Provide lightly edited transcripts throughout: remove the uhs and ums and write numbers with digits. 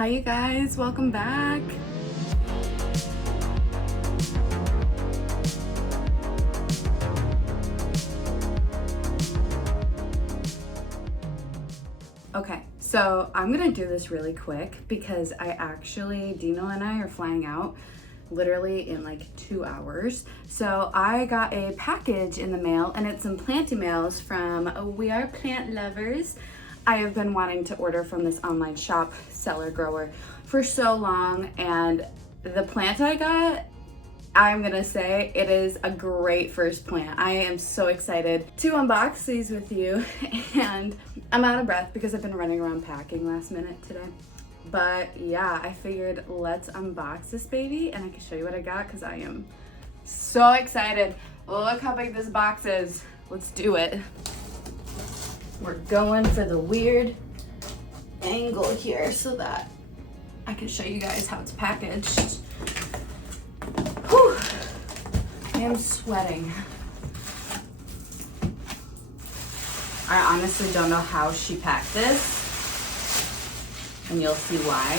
Hi you guys, welcome back. Okay, so I'm gonna do this really quick because Dino and I are flying out literally in like 2 hours. So I got a package in the mail and it's some Planty-mails from We Are Plant Lovers. I have been wanting to order from this online shop, Seller Grower, for so long, and the plant I got, I'm gonna say it is a great first plant. I am so excited to unbox these with you, and I'm out of breath because I've been running around packing last minute today. But yeah, I figured let's unbox this baby and I can show you what I got because I am so excited. Look how big this box is. Let's do it. We're going for the weird angle here so that I can show you guys how it's packaged. Whew. I am sweating. I honestly don't know how she packed this, and you'll see why.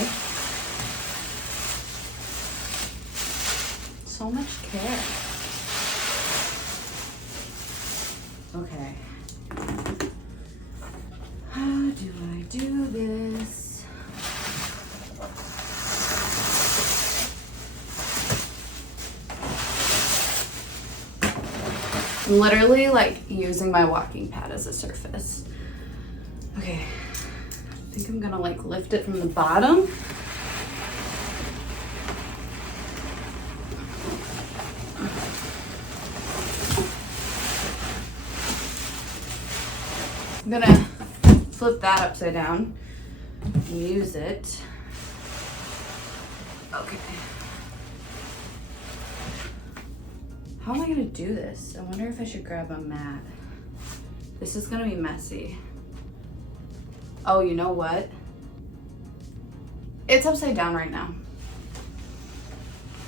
So much care. Okay. How do I do this? I'm literally like using my walking pad as a surface. Okay, I think I'm gonna like lift it from the bottom. I'm gonna flip that upside down and use it. Okay. How am I gonna do this? I wonder if I should grab a mat. This is gonna be messy. Oh, you know what? It's upside down right now.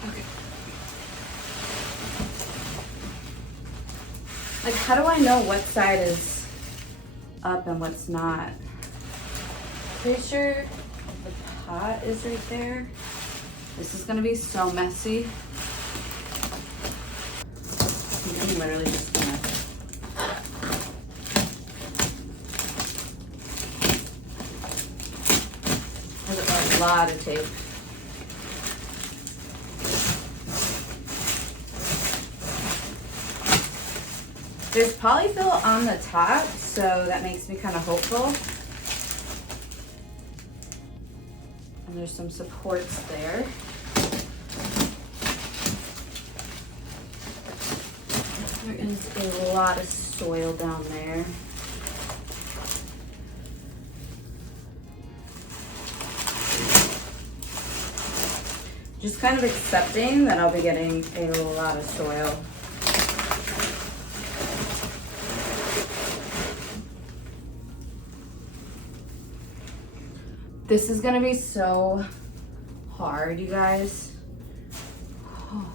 Okay. Like, how do I know what side is up and what's not? Pretty sure the pot is right there. This is gonna be so messy. I'm literally just gonna there's a lot of tape. There's polyfill on the top, so that makes me kind of hopeful. And there's some supports there. There is a lot of soil down there. Just kind of accepting that I'll be getting a lot of soil. This is gonna be so hard, you guys. Oh,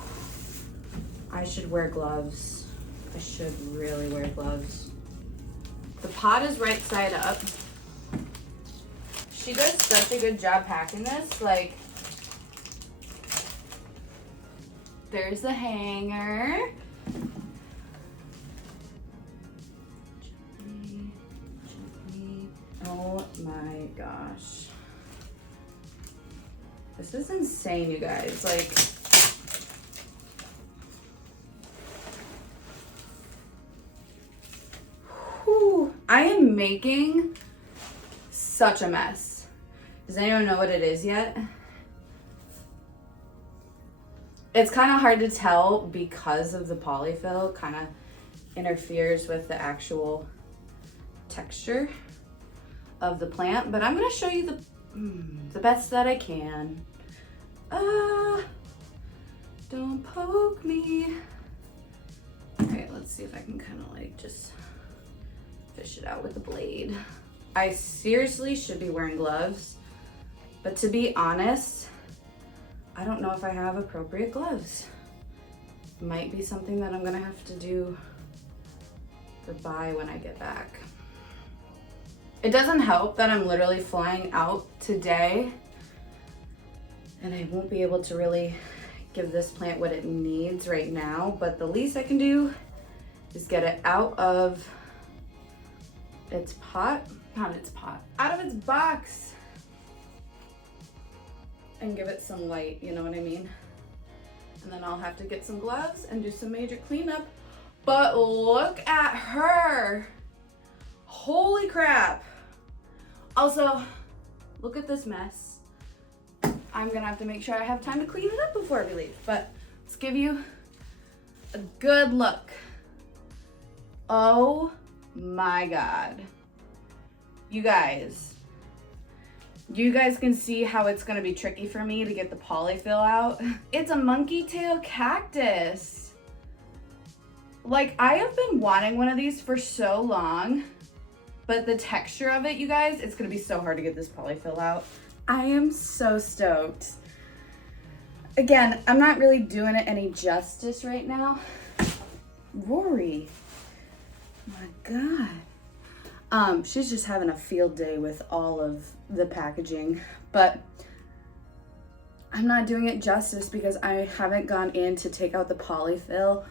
I should wear gloves. I should really wear gloves. The pot is right side up. She does such a good job packing this. Like, there's the hanger. Gently, gently. Oh my gosh. This is insane, you guys. Like, whew, I am making such a mess. Does anyone know what it is yet? It's kind of hard to tell because of the polyfill kind of interferes with the actual texture of the plant, but I'm going to show you the best that I can. Don't poke me. All right, let's see if I can kind of like just fish it out with the blade. I seriously should be wearing gloves, but to be honest, I don't know if I have appropriate gloves. Might be something that I'm gonna have to do or buy when I get back. It doesn't help that I'm literally flying out today and I won't be able to really give this plant what it needs right now, but the least I can do is get it out of its pot, not its pot, out of its box, and give it some light, you know what I mean? And then I'll have to get some gloves and do some major cleanup. But look at her. Holy crap. Also, look at this mess. I'm gonna have to make sure I have time to clean it up before we leave, but let's give you a good look. Oh my God. You guys can see how it's gonna be tricky for me to get the polyfill out. It's a Monkeytail cactus. Like, I have been wanting one of these for so long, but the texture of it, you guys, it's gonna be so hard to get this polyfill out. I am so stoked. Again, I'm not really doing it any justice right now. Rory, my God. She's just having a field day with all of the packaging, but I'm not doing it justice because I haven't gone in to take out the polyfill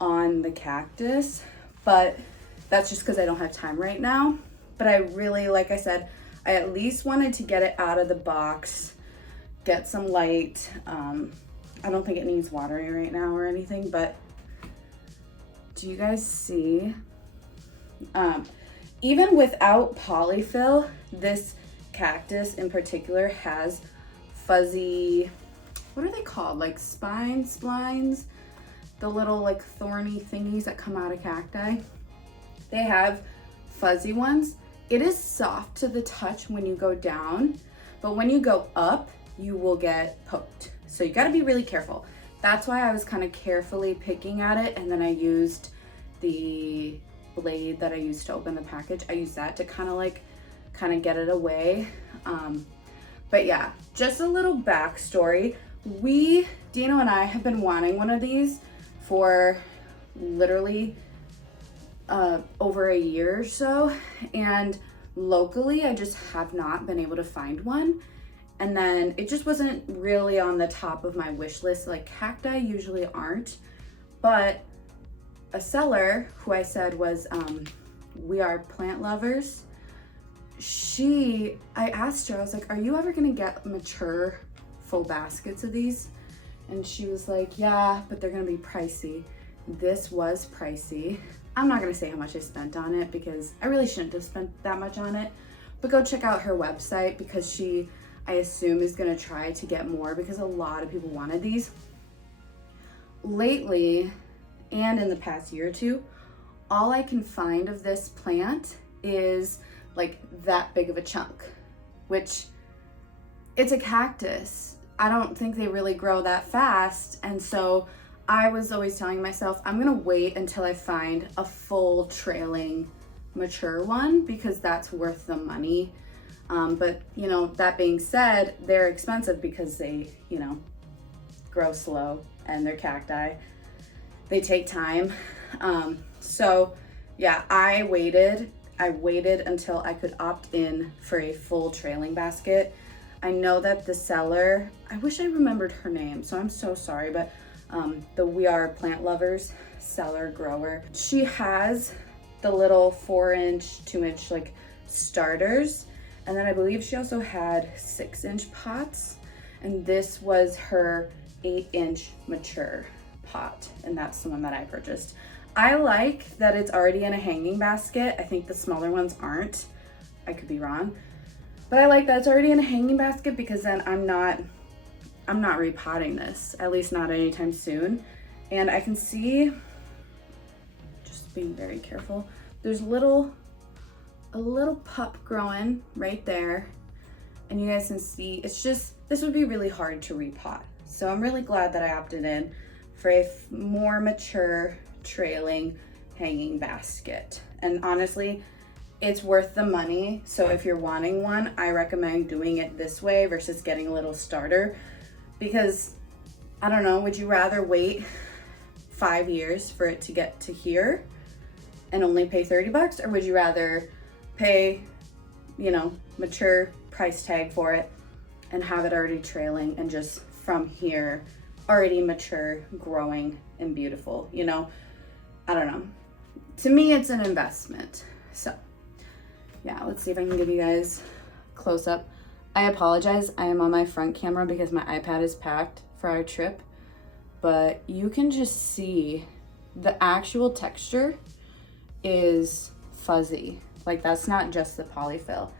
on the cactus, but that's just because I don't have time right now. But I really, like I said, I at least wanted to get it out of the box, get some light. I don't think it needs watering right now or anything, but do you guys see? Even without polyfill, this cactus in particular has fuzzy, what are they called? Like splines? The little like thorny thingies that come out of cacti. They have fuzzy ones. It is soft to the touch when you go down, but when you go up, you will get poked. So you gotta be really careful. That's why I was kind of carefully picking at it, and then I used the blade that I used to open the package. I used that to kind of get it away. But yeah, just a little backstory. Dino and I have been wanting one of these for literally over a year or so, and locally I just have not been able to find one. And then it just wasn't really on the top of my wish list, like cacti usually aren't. But a seller who I said was We Are Plant Lovers, I asked her, I was like, are you ever gonna get mature full baskets of these? And she was like, yeah, but they're gonna be pricey. This was pricey. I'm not gonna say how much I spent on it because I really shouldn't have spent that much on it, but go check out her website because she, I assume, is gonna try to get more because a lot of people wanted these. Lately, and in the past year or two, all I can find of this plant is like that big of a chunk, which it's a cactus. I don't think they really grow that fast. And so I was always telling myself, I'm gonna wait until I find a full trailing mature one because that's worth the money. But you know, that being said, they're expensive because they, you know, grow slow and they're cacti. They take time. So yeah, I waited until I could opt in for a full trailing basket. I know that the seller, I wish I remembered her name, so I'm so sorry, but the We Are Plant Lovers seller grower, she has the little 4-inch, 2-inch like starters. And then I believe she also had 6-inch pots. And this was her 8-inch mature pot. And that's the one that I purchased. I like that it's already in a hanging basket. I think the smaller ones aren't. I could be wrong. But I like that it's already in a hanging basket because then I'm not repotting this, at least not anytime soon. And I can see, just being very careful, there's a little pup growing right there. And you guys can see, it's just, this would be really hard to repot. So I'm really glad that I opted in for a more mature trailing hanging basket. And honestly, it's worth the money. So if you're wanting one, I recommend doing it this way versus getting a little starter, because I don't know, would you rather wait 5 years for it to get to here and only pay $30, or would you rather pay, you know, mature price tag for it and have it already trailing, and just from here already mature, growing, and beautiful, you know? I don't know. To me, it's an investment. So yeah, let's see if I can give you guys close up. I apologize, I am on my front camera because my iPad is packed for our trip, but you can just see the actual texture is fuzzy. Like, that's not just the polyfill.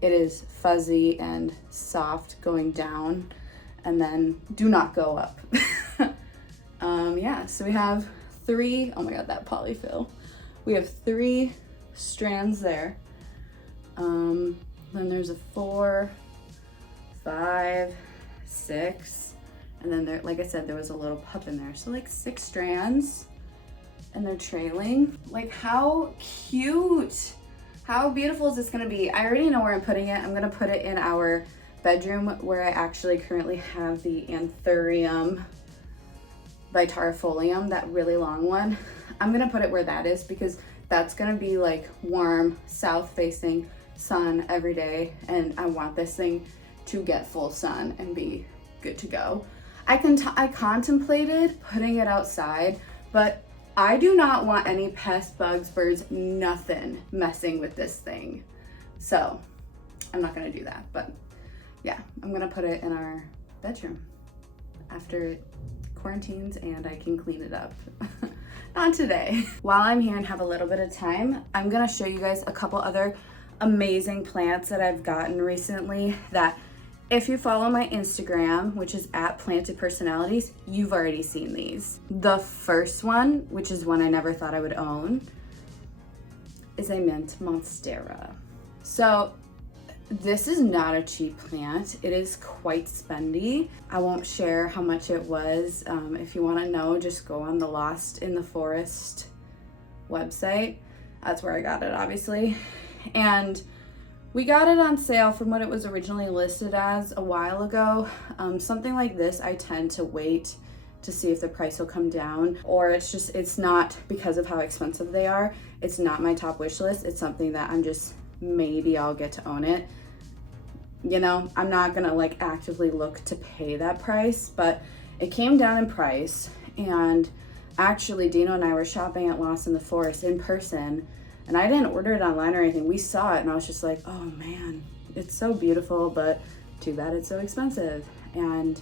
It is fuzzy and soft going down, and then do not go up. Yeah, so we have 3, oh my god, that polyfill. We have 3 strands there. Then there's a 4, 5, 6, and then there, like I said, there was a little pup in there. So like 6 strands, and they're trailing. Like, how cute. How beautiful is this gonna be? I already know where I'm putting it. I'm gonna put it in our bedroom where I actually currently have the Anthurium vitarifolium, that really long one. I'm gonna put it where that is because that's gonna be like warm, south facing sun every day, and I want this thing to get full sun and be good to go. I contemplated putting it outside, but I do not want any pests, bugs, birds, nothing messing with this thing. So I'm not gonna do that, but yeah, I'm gonna put it in our bedroom after it quarantines and I can clean it up. Not today. While I'm here and have a little bit of time, I'm gonna show you guys a couple other amazing plants that I've gotten recently that, if you follow my Instagram, which is @plantedpersonalities, you've already seen these. The first one, which is one I never thought I would own, is a mint Monstera. So this is not a cheap plant. It is quite spendy. I won't share how much it was. If you wanna know, just go on the Lost in the Forest website. That's where I got it, obviously. And we got it on sale from what it was originally listed as a while ago. Something like this, I tend to wait to see if the price will come down, or it's not because of how expensive they are. It's not my top wish list. It's something that I'm just, maybe I'll get to own it. You know, I'm not gonna like actively look to pay that price, but it came down in price. And actually, Dino and I were shopping at Lost in the Forest in person, and I didn't order it online or anything. We saw it and I was just like, oh man, it's so beautiful, but too bad it's so expensive. And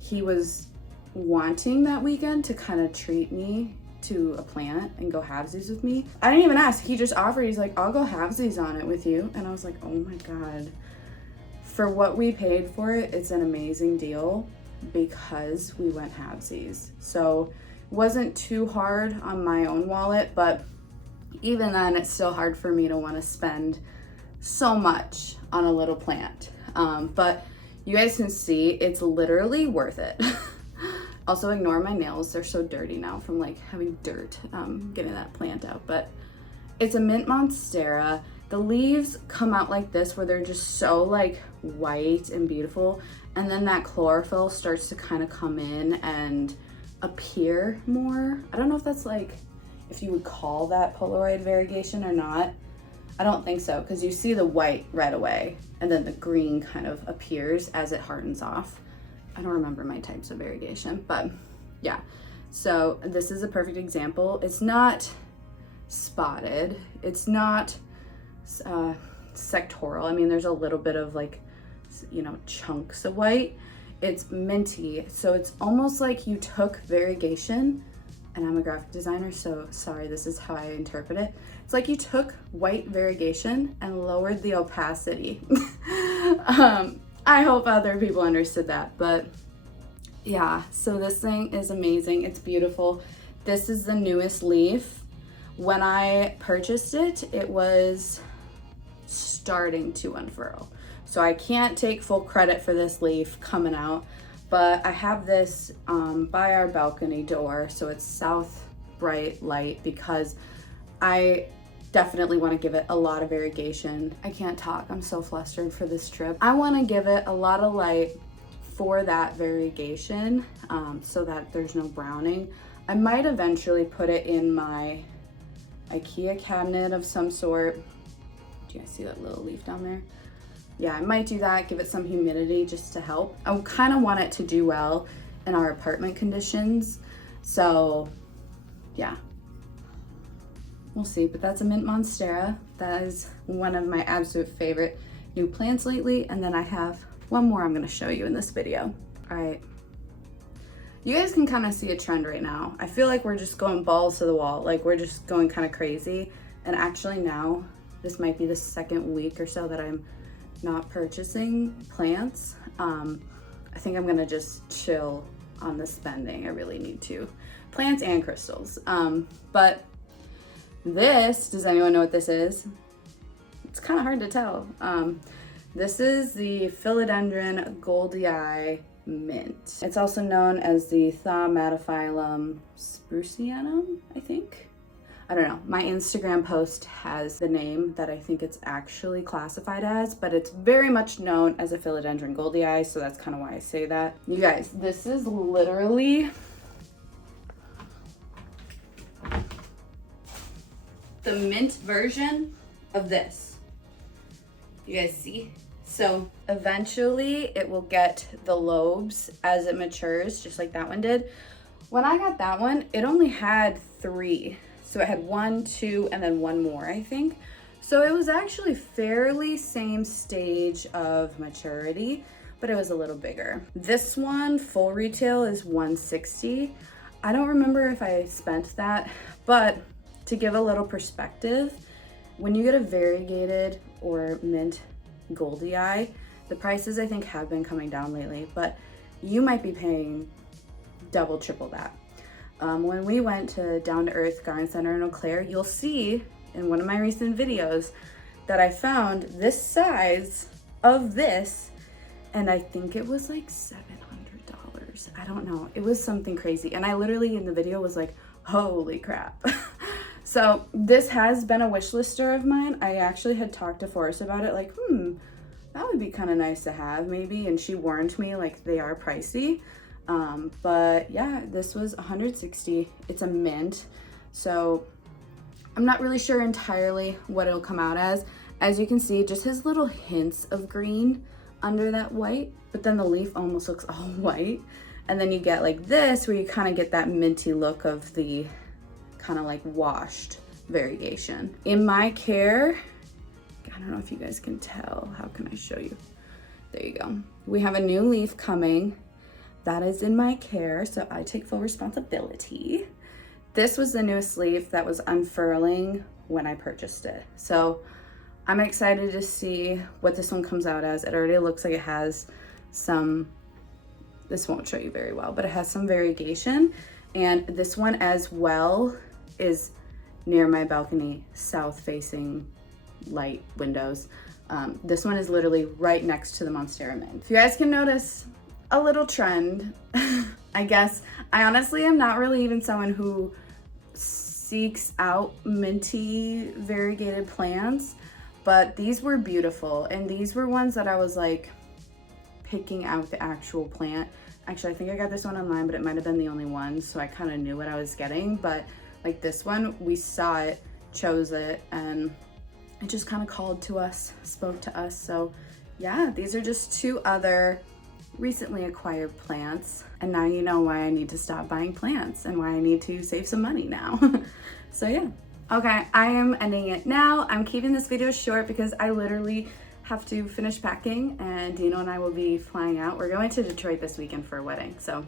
he was wanting that weekend to kind of treat me to a plant and go halvesies with me. I didn't even ask, he just offered. He's like, I'll go halvesies on it with you. And I was like, oh my God. For what we paid for it, it's an amazing deal because we went halvesies. So it wasn't too hard on my own wallet, but even then it's still hard for me to want to spend so much on a little plant. But you guys can see it's literally worth it. Also ignore my nails, they're so dirty now from like having dirt getting that plant out. But it's a mint Monstera. The leaves come out like this where they're just so like white and beautiful, and then that chlorophyll starts to kind of come in and appear more. I don't know if that's like, if you would call that Polaroid variegation or not. I don't think so, because you see the white right away and then the green kind of appears as it hardens off. I don't remember my types of variegation, but yeah. So this is a perfect example. It's not spotted. It's not sectoral. I mean, there's a little bit of like, you know, chunks of white. It's minty. So it's almost like you took variegation, and I'm a graphic designer, so sorry, this is how I interpret it. It's like you took white variegation and lowered the opacity. I hope other people understood that, but yeah, so this thing is amazing. It's beautiful. This is the newest leaf. When I purchased it, it was starting to unfurl. So I can't take full credit for this leaf coming out, but I have this by our balcony door, so it's south bright light, because I definitely want to give it a lot of variegation. I can't talk, I'm so flustered for this trip. I want to give it a lot of light for that variegation, so that there's no browning. I might eventually put it in my IKEA cabinet of some sort. Do you guys see that little leaf down there? yeah, I might do that, give it some humidity just to help. I kind of want it to do well in our apartment conditions. So yeah, we'll see. But that's a mint Monstera. That is one of my absolute favorite new plants lately. And then I have one more I'm gonna show you in this video. All right. You guys can kind of see a trend right now. I feel like we're just going balls to the wall. Like we're just going kind of crazy. And actually now, this might be the second week or so that I'm not purchasing plants. I think I'm gonna just chill on the spending. I really need to. Plants and crystals. But this, does anyone know what this is? It's kind of hard to tell. This is the Philodendron Goldii mint. It's also known as the Thaumatophyllum sprucianum, I think. I don't know. My Instagram post has the name that I think it's actually classified as, but it's very much known as a Philodendron Goldii, so that's kind of why I say that. You guys, this is literally the mint version of this. You guys see? So eventually it will get the lobes as it matures, just like that one did. When I got that one, it only had 3. So it had 1, 2, and then 1 more, I think. So it was actually fairly same stage of maturity, but it was a little bigger. This one, full retail, is $160. I don't remember if I spent that, but to give a little perspective, when you get a variegated or mint Goldii, the prices I think have been coming down lately, but you might be paying double, triple that. When we went to Down to Earth Garden Center in Eau Claire, you'll see in one of my recent videos that I found this size of this, and I think it was like $700. I don't know. It was something crazy. And I literally in the video was like, holy crap. So this has been a wish lister of mine. I actually had talked to Forrest about it, like, that would be kind of nice to have maybe. And she warned me like they are pricey. But yeah, this was $160. It's a mint. So I'm not really sure entirely what it'll come out as. As you can see, just has little hints of green under that white, but then the leaf almost looks all white. And then you get like this, where you kind of get that minty look of the kind of like washed variegation. In my care, I don't know if you guys can tell. How can I show you? There you go. We have a new leaf coming. That is in my care, so I take full responsibility. This was the newest leaf that was unfurling when I purchased it. So I'm excited to see what this one comes out as. It already looks like it has some, this won't show you very well, but it has some variegation. And this one as well is near my balcony, south facing light windows. This one is literally right next to the Monstera mint. If you guys can notice a little trend, I guess, I honestly am not really even someone who seeks out minty variegated plants, but these were beautiful. And these were ones that I was like picking out the actual plant. Actually, I think I got this one online, but it might've been the only one, so I kind of knew what I was getting. But like this one, we saw it, chose it, and it just kind of called to us, spoke to us. So yeah, these are just 2 other recently acquired plants. And now you know why I need to stop buying plants and why I need to save some money now. So yeah. Okay, I am ending it now. I'm keeping this video short because I literally have to finish packing, and Dino and I will be flying out. We're going to Detroit this weekend for a wedding, so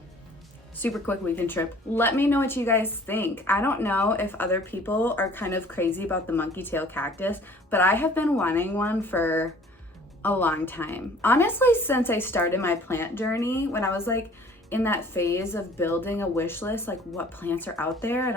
super quick weekend trip. Let me know what you guys think. I don't know if other people are kind of crazy about the Monkeytail cactus, but I have been wanting one for a long time. Honestly, since I started my plant journey, when I was like in that phase of building a wish list, like what plants are out there, and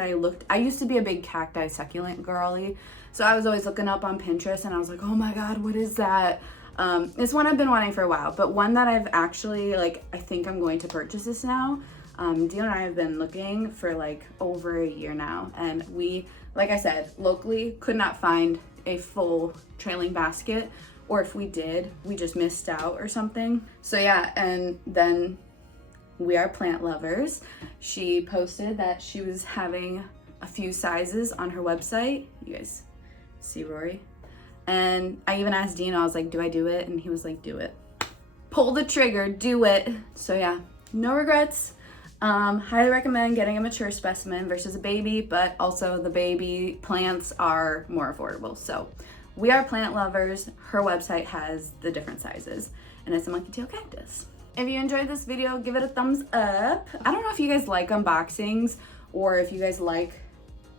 I used to be a big cacti succulent girly, so I was always looking up on Pinterest, and I was like, oh my god, what is that? It's one I've been wanting for a while, but one that I've actually, like, I think I'm going to purchase this now. Dino and I have been looking for like over a year now, and we, like I said, locally could not find a full trailing basket, or if we did, we just missed out or something. So yeah, and then We Are Plant Lovers, she posted that she was having a few sizes on her website. You guys see Rory? And I even asked Dino, I was like, do I do it? And he was like, do it. Pull the trigger, do it. So yeah, no regrets. Highly recommend getting a mature specimen versus a baby, but also the baby plants are more affordable. So we are plant lovers. Her website has the different sizes, and it's a Monkeytail cactus. If you enjoyed this video, give it a thumbs up. I don't know if you guys like unboxings or if you guys like,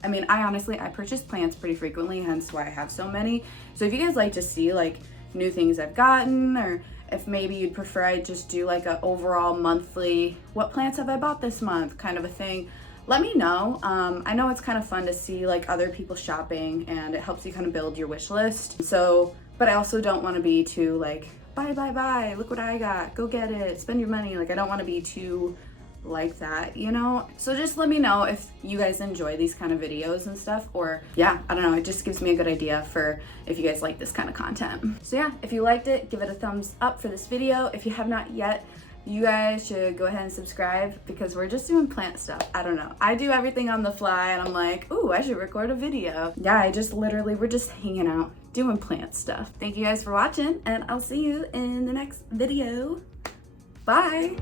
I mean, I purchase plants pretty frequently, hence why I have so many. So if you guys like to see like new things I've gotten, or if maybe you'd prefer I just do like a overall monthly, what plants have I bought this month kind of a thing, let me know. I know it's kind of fun to see like other people shopping, and it helps you kind of build your wish list. So, but I also don't want to be too like, buy, look what I got, go get it, spend your money. Like, I don't want to be too like that, you know? So just let me know if you guys enjoy these kind of videos and stuff, or yeah, I don't know, it just gives me a good idea for if you guys like this kind of content. So yeah, if you liked it, give it a thumbs up for this video. If you have not yet, you guys should go ahead and subscribe, because we're just doing plant stuff. I don't know, I do everything on the fly, and I'm like, ooh, I should record a video. Yeah, we're just hanging out doing plant stuff. Thank you guys for watching, and I'll see you in the next video. Bye.